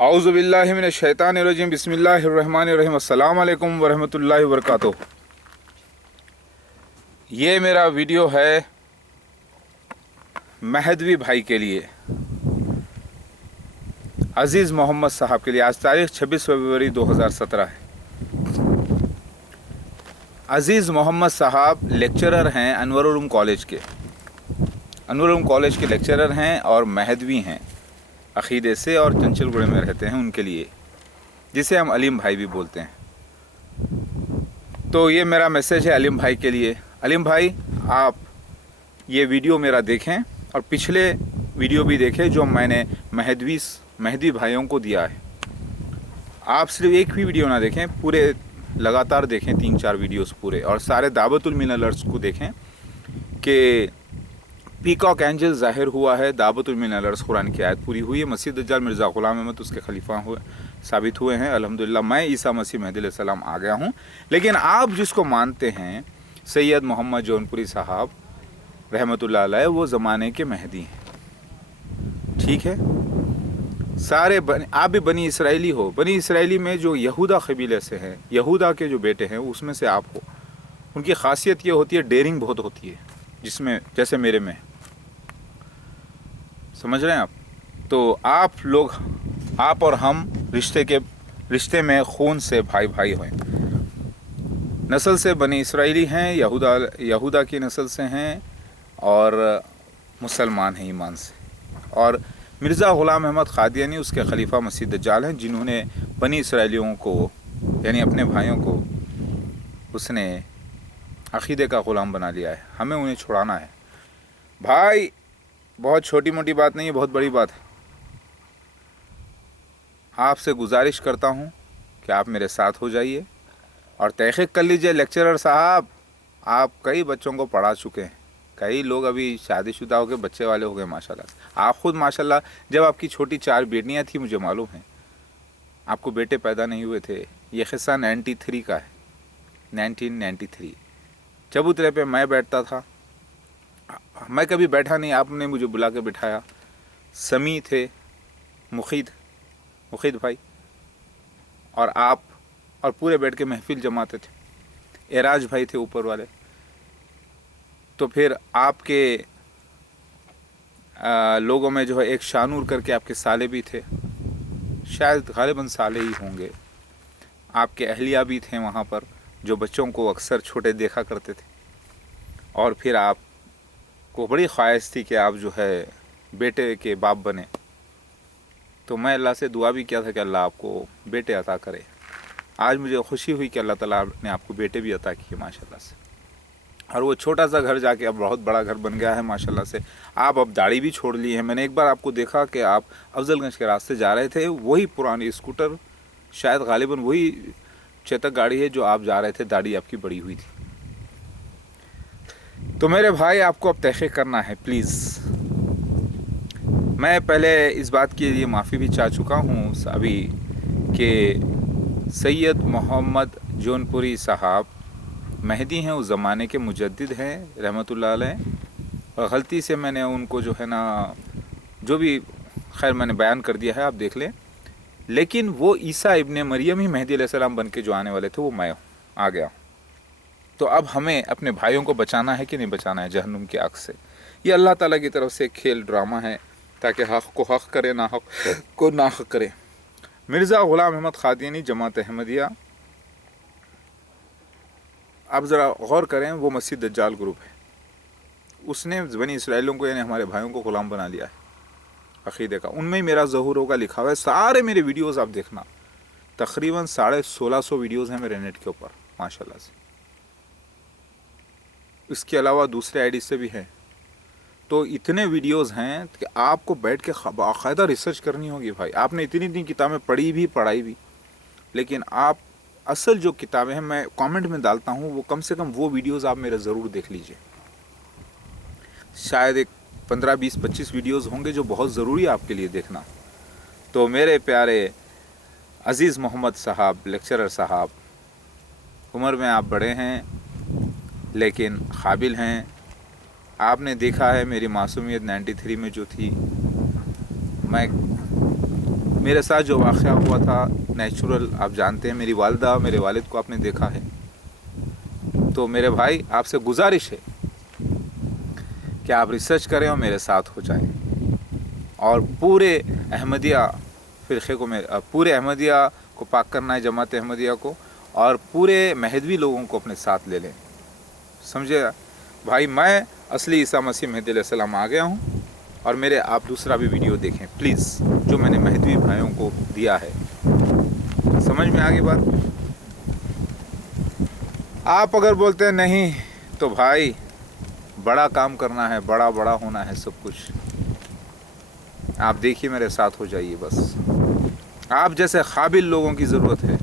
औज़ु बिल्लाहि मिनश शैतानिर रजीम बिस्मिल्लाहिर रहमानिर रहीम अस्सलामु अलैकुम वरहमतुल्लाहि वबरकातुहू। ये मेरा वीडियो है महदवी भाई के लिए, अज़ीज़ मोहम्मद साहब के लिए। आज तारीख़ 26 फरवरी 2017 है। अज़ीज़ मोहम्मद साहब लेक्चरर हैं अनवर उलूम कॉलेज के। अनवर उलूम कॉलेज के लेक्चरर हैं और महदवी हैं अक़ीदे से, और चंचलगुड़े में रहते हैं। उनके लिए, जिसे हम अलीम भाई भी बोलते हैं। तो ये मेरा मैसेज है अलीम भाई के लिए। अलीम भाई, आप ये वीडियो मेरा देखें और पिछले वीडियो भी देखें जो मैंने महदी भाइयों को दिया है। आप सिर्फ एक भी वीडियो ना देखें, पूरे लगातार देखें 3-4 वीडियोस पूरे, और सारे दावतुल मिनलर्स को देखें कि पीकॉक एंजल ज़ाहिर हुआ है। दावतुल मिनलर्स कुरान की आयत पूरी हुई है। मसीह दज्जाल मिर्ज़ा ग़ुलाम अहमद उसके खलीफा साबित हुए हैं। अल्हम्दुलिल्लाह मैं ईसा मसीह महदी अलैहिस्सलाम आ गया हूँ। लेकिन आप जिसको मानते हैं सैयद मोहम्मद जौनपुरी साहब रहमतुल्लाह अलैह, वो ज़माने के महदी हैं। ठीक है, सारे आप भी बनी इसराइली हो। बनी इसराइली में जो यहूदा कबीले से हैं, यहूदा के जो बेटे हैं, उसमें से आप हो। उनकी खासियत ये होती है, डेयरिंग बहुत होती है, जिसमें जैसे मेरे में, समझ रहे हैं आप। तो आप लोग, आप और हम रिश्ते में खून से भाई भाई हैं। नस्ल से बनी इसराइली हैं, यहूदा की नस्ल से हैं, और मुसलमान हैं ईमान से। और मिर्ज़ा ग़ुलाम अहमद क़ादियानी उसके खलीफा मसीह दज्जाल हैं, जिन्होंने बनी इसराइलियों को, यानी अपने भाइयों को, उसने अक़ीदे का ग़ुलाम बना लिया है। हमें उन्हें छुड़ाना है भाई। बहुत छोटी मोटी बात नहीं है, बहुत बड़ी बात है। आपसे गुजारिश करता हूँ कि आप मेरे साथ हो जाइए और तहक़ीक़ कर लीजिए। लेक्चरर साहब, आप कई बच्चों को पढ़ा चुके हैं, कई लोग अभी शादीशुदा हो गए, बच्चे वाले हो गए माशाल्लाह। आप ख़ुद माशाल्लाह, जब आपकी छोटी 4 बेटियाँ थी, मुझे मालूम है, आपको बेटे पैदा नहीं हुए थे। ये क़िस्सा 93 का है, 1993। चबूतरे पे मैं बैठता था, मैं कभी बैठा नहीं, आपने मुझे बुला के बिठाया। समी थे, मुखीद भाई, और आप, और पूरे बैठ के महफिल जमाते थे। एराज भाई थे ऊपर वाले। तो फिर आपके लोगों में जो है एक शानूर करके आपके साले भी थे, शायद गालिबन साले ही होंगे। आपके अहलिया भी थे वहाँ पर, जो बच्चों को अक्सर छोटे देखा करते थे। और फिर आप को बड़ी ख्वाहिश थी कि आप जो है बेटे के बाप बने। तो मैं अल्लाह से दुआ भी किया था कि अल्लाह आपको बेटे अता करे। आज मुझे खुशी हुई कि अल्लाह ताला ने आपको बेटे भी अता किए माशाल्लाह से। और वो छोटा सा घर जाके अब बहुत बड़ा घर बन गया है माशाल्लाह से। आप अब दाढ़ी भी छोड़ ली है। मैंने एक बार आपको देखा कि आप अफजलगंज के रास्ते जा रहे थे, वही पुरानी स्कूटर, शायद गालिबन वही चेतक गाड़ी है जो आप जा रहे थे, दाढ़ी आपकी बड़ी हुई थी। तो मेरे भाई, आपको अब तहक़ीक़ करना है प्लीज़। मैं पहले इस बात के लिए माफ़ी भी चाह चुका हूँ अभी कि सैयद मोहम्मद जौनपुरी साहब महदी हैं, उस ज़माने के मुजद्दिद हैं रहमतुल्लाह अलैह। और गलती से मैंने उनको जो है ना, जो भी खैर मैंने बयान कर दिया है, आप देख लें। लेकिन वो ईसा इब्ने मरियम ही महदी अलैहिस्सलाम बन के जो आने वाले थे, वो मैं आ गया। तो अब हमें अपने भाइयों को बचाना है कि नहीं बचाना है जहन्नुम की आग से। ये अल्लाह ताला की तरफ से खेल ड्रामा है, ताकि हक़ को हक़ करे, ना हक़ को ना हक़ करे। मिर्ज़ा ग़ुलाम अहमद क़ादियानी जमात अहमदिया, आप ज़रा गौर करें, वो मसीह दज्जाल ग्रुप है। उसने बनी इसराइलियों को, यानी हमारे भाइयों को ग़ुलाम बना लिया है अक़ीदे का। उनमें ही मेरा ज़हूर होगा लिखा हुआ है। सारे मेरे वीडियोज़ आप देखना, तकरीबन 1650 वीडियोज़ हैं मेरे नेट के ऊपर माशाल्लाह से। इसके अलावा दूसरे आईडी से भी हैं। तो इतने वीडियोस हैं कि आपको बैठ के बाकायदा रिसर्च करनी होगी भाई। आपने इतनी किताबें पढ़ी भी, पढ़ाई भी, लेकिन आप असल जो किताबें हैं, मैं कमेंट में डालता हूँ, वो कम से कम वो वीडियोस आप मेरे ज़रूर देख लीजिए। शायद एक 15, 20, 25 वीडियोस होंगे जो बहुत ज़रूरी है आपके लिए देखना। तो मेरे प्यारे अज़ीज़ मोहम्मद साहब, लेक्चरर साहब, उम्र में आप बड़े हैं लेकिन काबिल हैं। आपने देखा है मेरी मासूमियत 93 में जो थी, मैं मेरे साथ जो वाक़या हुआ था नेचुरल, आप जानते हैं, मेरी वालिदा मेरे वालिद को आपने देखा है। तो मेरे भाई आपसे गुजारिश है कि आप रिसर्च करें और मेरे साथ हो जाएं, और पूरे अहमदिया फ़िरक़े को पूरे अहमदिया को पाक करना है, जमात अहमदिया को, और पूरे महदवी लोगों को अपने साथ ले लें। समझे भाई, मैं असली ईसा मसीह मेहदी अलैहिस्सलाम आ गया हूँ, और मेरे आप दूसरा भी वीडियो देखें प्लीज़, जो मैंने महदवी भाइयों को दिया है। समझ में आ गई बात? आप अगर बोलते हैं नहीं, तो भाई बड़ा काम करना है, बड़ा बड़ा होना है सब कुछ। आप देखिए, मेरे साथ हो जाइए बस। आप जैसे काबिल लोगों की ज़रूरत है,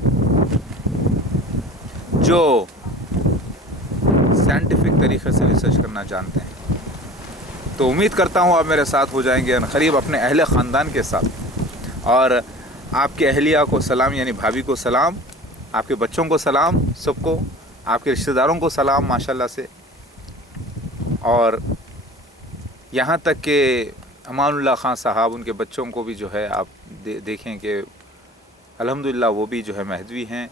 जो साइंटिफिक तरीक़े से रिसर्च करना जानते हैं। तो उम्मीद करता हूँ आप मेरे साथ हो जाएंगे अनक़रीब अपने अहले ख़ानदान के साथ। और आपके अहलिया को सलाम, यानी भाभी को सलाम, आपके बच्चों को सलाम, सबको, आपके रिश्तेदारों को सलाम माशाल्लाह से। और यहाँ तक कि अमानुल्लाह ख़ान साहब, उनके बच्चों को भी जो है आप देखें कि अल्हम्दुलिल्लाह वो भी जो है महदवी हैं।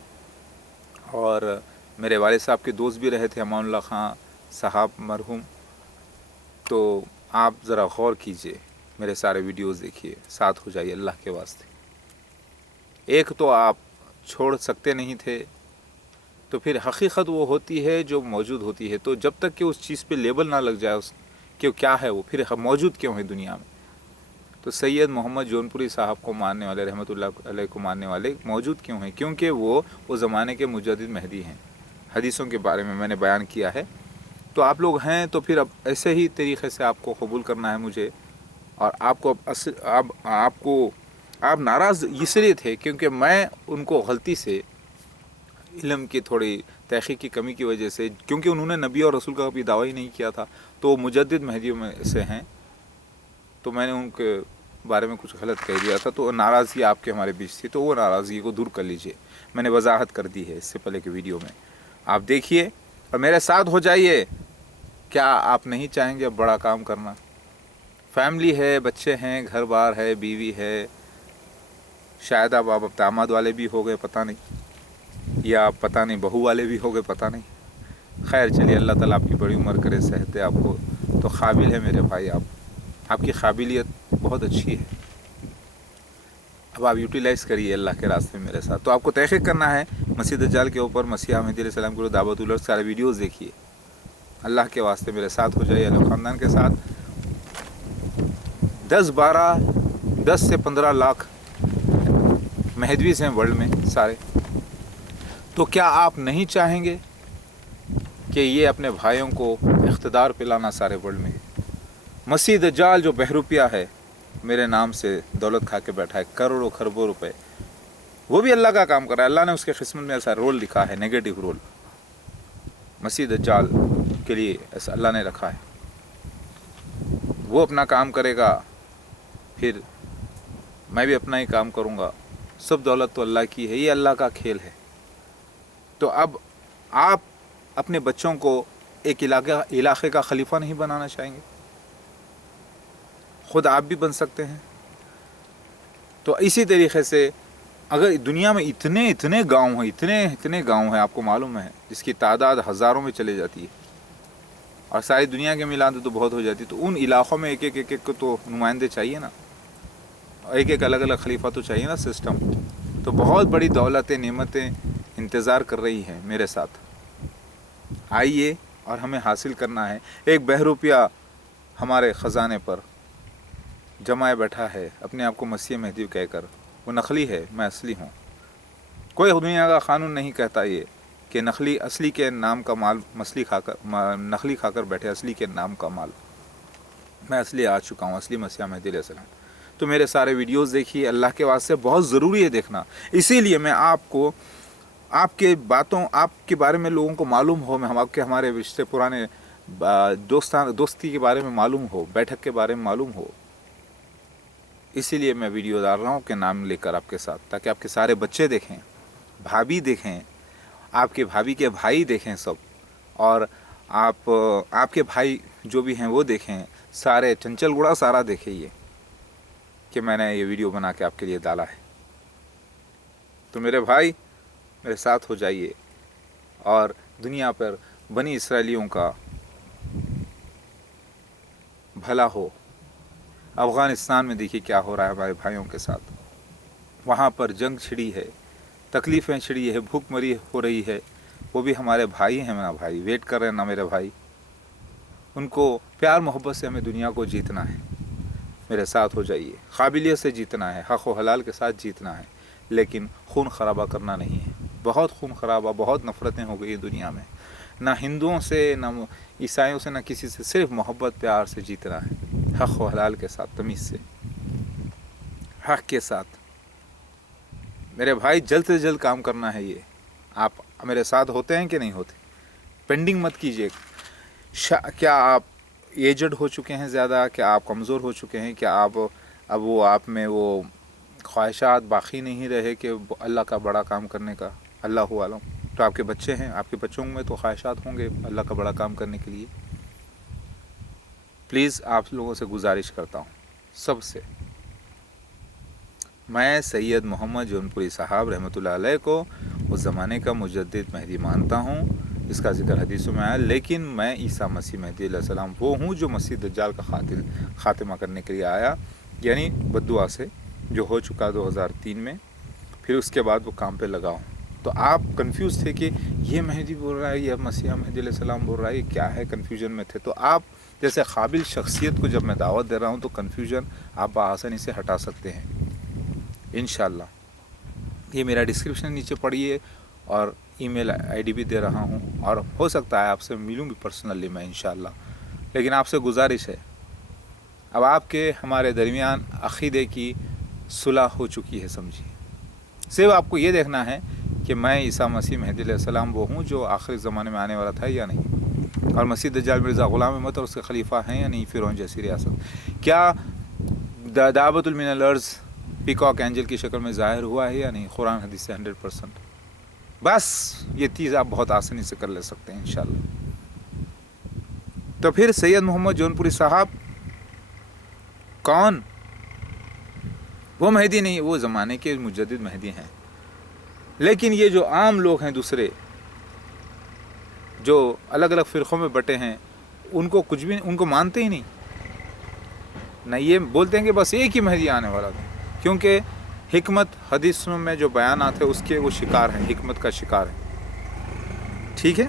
और मेरे वालिद साहब के दोस्त भी रहे थे अमानुल्लाह ख़ान साहब मरहूम। तो आप ज़रा गौर कीजिए, मेरे सारे वीडियोस देखिए, साथ हो जाइए अल्लाह के वास्ते। एक तो आप छोड़ सकते नहीं थे, तो फिर हकीकत वो होती है जो मौजूद होती है। तो जब तक कि उस चीज़ पे लेबल ना लग जाए उस कि क्या है वो, फिर मौजूद क्यों है दुनिया में। तो सैयद मोहम्मद जौनपुरी साहब को मानने वाले, रहमतुल्लाह अलैह को मानने वाले मौजूद क्यों हैं? क्योंकि वो ज़माने के मुजद्दिद महदी हैं। हदीसों के बारे में मैंने बयान किया है। तो आप लोग हैं, तो फिर अब ऐसे ही तरीक़े से आपको कबूल करना है मुझे। और आपको आप नाराज़ इसलिए थे क्योंकि मैं उनको गलती से इल्म की थोड़ी तहक़ीक़ की कमी की वजह से, क्योंकि उन्होंने नबी और रसूल का कभी दावा ही नहीं किया था, तो वो मुजद्दिद महदियों में से हैं, तो मैंने उनके बारे में कुछ गलत कह दिया था। तो नाराज़गी आपके हमारे बीच थी, तो वो नाराज़गी को दूर कर लीजिए। मैंने वजाहत कर दी है इससे पहले के वीडियो में, आप देखिए और मेरे साथ हो जाइए। क्या आप नहीं चाहेंगे अब बड़ा काम करना? फैमिली है, बच्चे हैं, घर बार है, बीवी है, शायद आप दामाद वाले भी हो गए, पता नहीं, या पता नहीं बहू वाले भी हो गए, पता नहीं। खैर चलिए, अल्लाह ताला आपकी बड़ी उम्र करे, सेहत आपको। तो काबिल है मेरे भाई, आपकी काबिलियत बहुत अच्छी है। अब आप यूटिलाइज़ करिए अल्लाह के रास्ते में मेरे साथ। तो आपको तहक़ीक़ करना है मसीह दज्जाल के ऊपर, मसीह मेहदी अलैहिस्सलाम को दावतुल अर्ज़, सारे वीडियोज़ देखिए। अल्लाह के वास्ते मेरे साथ हो जाइए, अहले ख़ानदान के साथ। 10 से 15 लाख महदवीज़ हैं वर्ल्ड में सारे। तो क्या आप नहीं चाहेंगे कि ये अपने भाइयों को इख्तिदार पिलाना सारे वर्ल्ड में? मसीह दज्जाल जो बहरूपिया है, मेरे नाम से दौलत खा के बैठा है, करोड़ों खरबों रुपए, वो भी अल्लाह का काम कर रहा है। अल्लाह ने उसके किस्मत में ऐसा रोल लिखा है, नेगेटिव रोल, मसीह दज्जाल के लिए ऐसा अल्लाह ने रखा है। वो अपना काम करेगा, फिर मैं भी अपना ही काम करूँगा। सब दौलत तो अल्लाह की है, ये अल्लाह का खेल है। तो अब आप अपने बच्चों को एक इलाके का खलीफा नहीं बनाना चाहेंगे? ख़ुद आप भी बन सकते हैं। तो इसी तरीक़े से अगर दुनिया में इतने गांव हैं, इतने गांव हैं, आपको मालूम है, जिसकी तादाद हज़ारों में चले जाती है, और सारी दुनिया के मिला तो बहुत हो जाती है। तो उन इलाक़ों में एक एक को तो नुमाइंदे चाहिए ना, एक अलग अलग खलीफा तो चाहिए ना, सिस्टम। तो बहुत बड़ी दौलतें, नेमतें इंतज़ार कर रही हैं मेरे साथ। आइए और हमें हासिल करना है। एक बहरूपिया हमारे ख़जाने पर जमाए बैठा है, अपने आप को मसीह मेहदी कहकर। वो नकली है, मैं असली हूँ। कोई दुनिया का क़ानून नहीं कहता ये कि नकली असली के नाम का माल नकली खाकर बैठे, असली के नाम का माल। मैं असली आ चुका हूँ, असली मसीह मेहदी अलैहिस्सलाम। तो मेरे सारे वीडियोस देखिए, अल्लाह के वास्ते बहुत ज़रूरी है देखना। इसीलिए मैं आपको आपके बातों, आपके बारे में लोगों को मालूम हो, मैं हमारे रिश्ते, पुराने दोस्ती के बारे में मालूम हो, बैठक के बारे में मालूम हो, इसीलिए मैं वीडियो डाल रहा हूँ कि नाम लेकर आपके साथ, ताकि आपके सारे बच्चे देखें, भाभी देखें, आपके भाभी के भाई देखें सब, और आपके भाई जो भी हैं वो देखें, सारे चंचल गुड़ा सारा देखें। ये کہ मैंने ये वीडियो बना के आपके लिए डाला है। तो मेरे भाई मेरे साथ हो जाइए और दुनिया पर बनी इसराइलियों का भला हो। अफ़गानिस्तान में देखिए क्या हो रहा है हमारे भाइयों के साथ, वहाँ पर जंग छिड़ी है, तकलीफ़ें छिड़ी है, भूखमरी हो रही है, वो भी हमारे भाई हैं ना भाई, वेट कर रहे हैं ना मेरे भाई। उनको प्यार मोहब्बत से हमें दुनिया को जीतना है, मेरे साथ हो जाइए। काबिलियत से जीतना है, हक़ व हलाल के साथ जीतना है, लेकिन खून खराबा करना नहीं है। बहुत खून खराबा, बहुत नफ़रतें हो गई दुनिया में, ना हिंदुओं से ना ईसाइयों से ना किसी से, सिर्फ मोहब्बत प्यार से जीतना है, हक़ व हलाल के साथ, तमीज़ से, हक़ के साथ। मेरे भाई जल्द से जल्द काम करना है ये। आप मेरे साथ होते हैं कि नहीं होते? पेंडिंग मत कीजिए। क्या आप एजड हो चुके हैं ज़्यादा? क्या आप कमज़ोर हो चुके हैं? क्या आप अब वो आप में वो ख्वाहिशात बाकी नहीं रहे कि अल्लाह का बड़ा काम करने का? अल्लाह आलम। तो आपके बच्चे हैं, आपके बच्चों में तो ख्वाहिशात होंगे अल्लाह का बड़ा काम करने के लिए। प्लीज़ आप लोगों से गुजारिश करता हूँ, सबसे, मैं सैयद मोहम्मद जौनपुरी साहब रहमतुल्लाह अलैह को उस ज़माने का मुजद्दिद मेहदी मानता हूँ, इसका ज़िक्र हदीसों में आया। लेकिन मैं ईसा मसीह मेहदी अलैहिस्सलाम वो हूँ जो मसीह दज्जाल का ख़ात्मा करने के लिए आया, यानी बद्दुआ से, जो हो चुका 2003 में। फिर उसके बाद वो काम पे लगा हूँ। तो आप कंफ्यूज थे कि ये मेहदी बोल रहा है, ये मसीह मेहदी अलैहिस्सलाम बोल रहा है, ये क्या है, कन्फ्यूजन में थे। तो आप जैसे काबिल शख्सियत को जब मैं दावत दे रहा हूँ तो कन्फ्यूजन आप आसानी से हटा सकते हैं इंशाल्लाह। ये मेरा डिस्क्रिप्शन नीचे पढ़िए और ईमेल आईडी भी दे रहा हूँ, और हो सकता है आपसे मिलूँ भी पर्सनली मैं इंशाल्लाह। लेकिन आपसे गुजारिश है, अब आपके हमारे दरमियान अक़ीदे की सुलह हो चुकी है, समझिए। सिर्फ आपको ये देखना है कि मैं ईसा मसीह मेहदी अलैहिस्सलाम वो हूँ जो आखिरी ज़माने में आने वाला था या नहीं, और मसीह दज्जाल मिर्ज़ा ग़ुलाम अहमद और उसके खलीफा हैं या नहीं, फ़िरौन जैसी रियासत। क्या दावतुल मिनल अर्ज़ पीकॉक एंजल की शक्ल में ज़ाहिर हुआ है या नहीं, कुरान हदीस से 100%। बस ये चीज़ आप बहुत आसानी से कर ले सकते हैं इंशाल्लाह। तो फिर सैयद मोहम्मद जौनपुरी साहब कौन? वो मेहदी नहीं, वो ज़माने के मुजद्दिद मेहदी हैं। लेकिन ये जो आम लोग हैं दूसरे, जो अलग अलग फ़िरक़ों में बटे हैं, उनको कुछ भी, उनको मानते ही नहीं ना, ये बोलते हैं कि बस एक ही मेहदी आने वाला था, क्योंकि हिकमत हदीसों में जो बयानात है उसके वो शिकार हैं, हिकमत का शिकार है। ठीक है,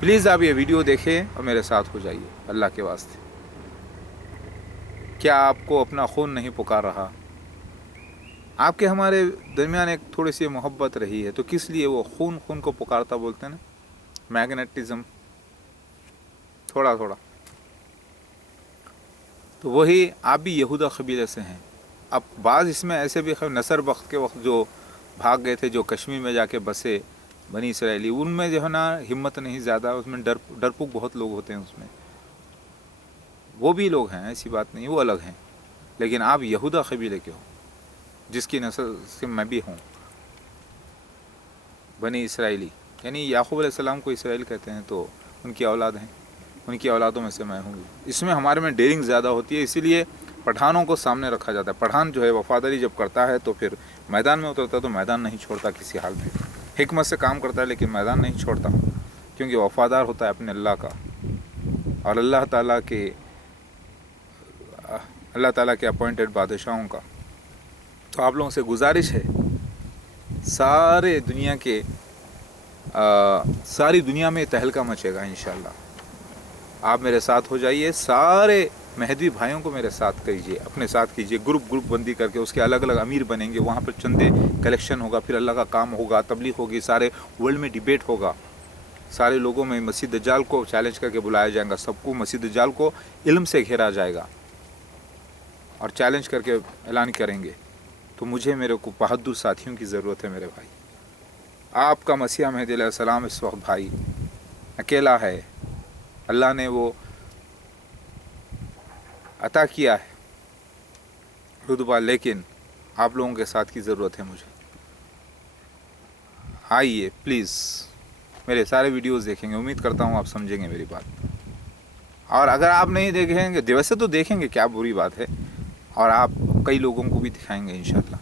प्लीज़ आप ये वीडियो देखें और मेरे साथ हो जाइए अल्लाह के वास्ते। क्या आपको अपना खून नहीं पुकार रहा? आपके हमारे दरमियान एक थोड़ी सी मोहब्बत रही है, तो किस लिए वो खून को पुकारता बोलते हैं ना, मैग्नेटिज़म, थोड़ा थोड़ा। तो वही आप भी यहूदा कबीले से हैं। अब बाज़ इसमें ऐसे भी नसर वक्त के वक्त जो भाग गए थे, जो कश्मीर में जाके बसे बनी इसराइली, उनमें जो है ना हिम्मत नहीं ज़्यादा, उसमें डरपोक बहुत लोग होते हैं उसमें। वो भी लोग हैं, ऐसी बात नहीं, वो अलग हैं। लेकिन आप यहूदा कबीले के हो, जिसकी नस्ल से मैं भी हूँ, बनी इसराइली, यानी याकूब अलैहिस्सलाम को इसराइल कहते हैं, तो उनकी औलाद हैं, उनकी औलादों में से मैं हूँ। इसमें हमारे में डेयरिंग ज़्यादा होती है, इसीलिए पठानों को सामने रखा जाता है। पठान जो है वफादारी जब करता है तो फिर मैदान में उतरता है, तो मैदान नहीं छोड़ता किसी हाल में, हिकमत से काम करता है लेकिन मैदान नहीं छोड़ता, क्योंकि वफादार होता है अपने अल्लाह का और अल्लाह ताला के अपॉइंटेड बादशाहों का। तो आप लोगों से गुजारिश है, सारे दुनिया के सारी दुनिया में तहलका मचेगा इंशाल्लाह। आप मेरे साथ हो जाइए, सारे मेहदी भाइयों को मेरे साथ कीजिए, अपने साथ कीजिए, ग्रुप बंदी करके उसके अलग अलग अमीर बनेंगे, वहाँ पर चंदे कलेक्शन होगा, फिर अल्लाह का काम होगा, तबलीग होगी, सारे वर्ल्ड में डिबेट होगा, सारे लोगों में मसीह दज्जाल को चैलेंज करके बुलाया जाएगा, सबको मसीह दज्जाल को इल्म से घेरा जाएगा और चैलेंज करके ऐलान करेंगे। तो मुझे, मेरे को बहादुर साथियों की ज़रूरत है मेरे भाई। आपका मसीह मेहदी अलैहिस्सलाम इस वक्त भाई अकेला है, अल्लाह ने वो अता किया है रुतबा, लेकिन आप लोगों के साथ की ज़रूरत है मुझे। आइए प्लीज़, मेरे सारे वीडियोस देखेंगे, उम्मीद करता हूँ आप समझेंगे मेरी बात। और अगर आप नहीं देखेंगे, वैसे तो देखेंगे, क्या बुरी बात है, اور آپ کئی لوگوں کو بھی دکھائیں گے انشاءاللہ.